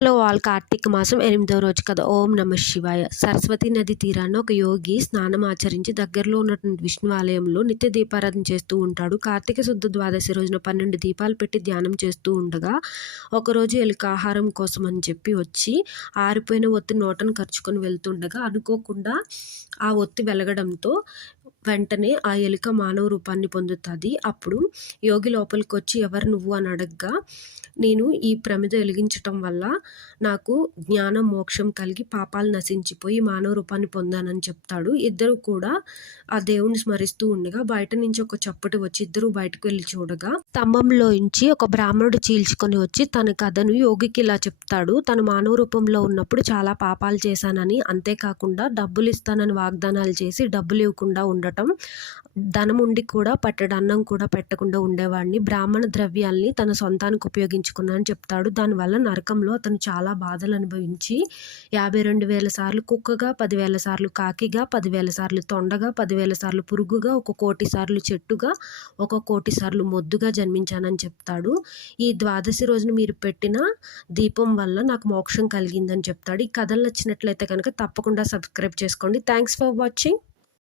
Hello all, Karthika మాసం 8వ రోజు కథ. ఓం నమ శివాయ. సరస్వతి నది తీరాన ఒక యోగి స్నానం ఆచరించి దగ్గరలో ఉన్నటువంటి విష్ణు ఆలయంలో నిత్య దీపారాధన చేస్తూ ఉంటాడు. కార్తీక శుద్ధ ద్వాదశి రోజున 12 దీపాలు పెట్టి ధ్యానం చేస్తూ ఉండగా ఒకరోజు ఎలుక ఆహారం కోసం అని చెప్పి వచ్చి ఆరిపోయిన ఒత్తి నోటను ఖర్చుకొని వెళ్తుండగా అనుకోకుండా ఆ ఒత్తి వెలగడంతో వెంటనే ఆ ఎలుక మానవ రూపాన్ని పొందుతుంది. అప్పుడు యోగి లోపలికి వచ్చి ఎవరు నువ్వు అని అడగగా, నేను ఈ ప్రమిద వెలిగించటం వల్ల నాకు జ్ఞానం మోక్షం కలిగి పాపాలు నశించిపోయి మానవ రూపాన్ని పొందానని చెప్తాడు. ఇద్దరు కూడా ఆ దేవుణ్ణి స్మరిస్తూ ఉండగా బయట నుంచి ఒక చప్పటి వచ్చి ఇద్దరు బయటకు వెళ్ళి చూడగా స్తంభంలోంచి ఒక బ్రాహ్మణుడు చీల్చుకొని వచ్చి తన కథను యోగికి ఇలా చెప్తాడు. తన మానవ రూపంలో ఉన్నప్పుడు చాలా పాపాలు చేశానని, అంతేకాకుండా డబ్బులు ఇస్తానని వాగ్దానాలు చేసి డబ్బులు ఇవ్వకుండా ఉండటం, ధనం ఉండి కూడా పట్టెడు అన్నం కూడా పెట్టకుండా ఉండేవాడిని, బ్రాహ్మణ ద్రవ్యాల్ని తన సొంతానికి ఉపయోగించుకున్నానని చెప్తాడు. దానివల్ల నరకంలో అతను చాలా బాధలు అనుభవించి 52,000 సార్లు కుక్కగా, 10,000 సార్లు కాకిగా, 10,000 సార్లు తొండగా, 10,000 సార్లు పురుగుగా, 1,00,00,000 సార్లు చెట్టుగా, 1,00,00,000 సార్లు మొద్దుగా జన్మించానని చెప్తాడు. ఈ ద్వాదశి రోజున మీరు పెట్టిన దీపం వల్ల నాకు మోక్షం కలిగిందని చెప్తాడు. ఈ కథలు నచ్చినట్లయితే కనుక తప్పకుండా సబ్స్క్రైబ్ చేసుకోండి. Thanks for watching.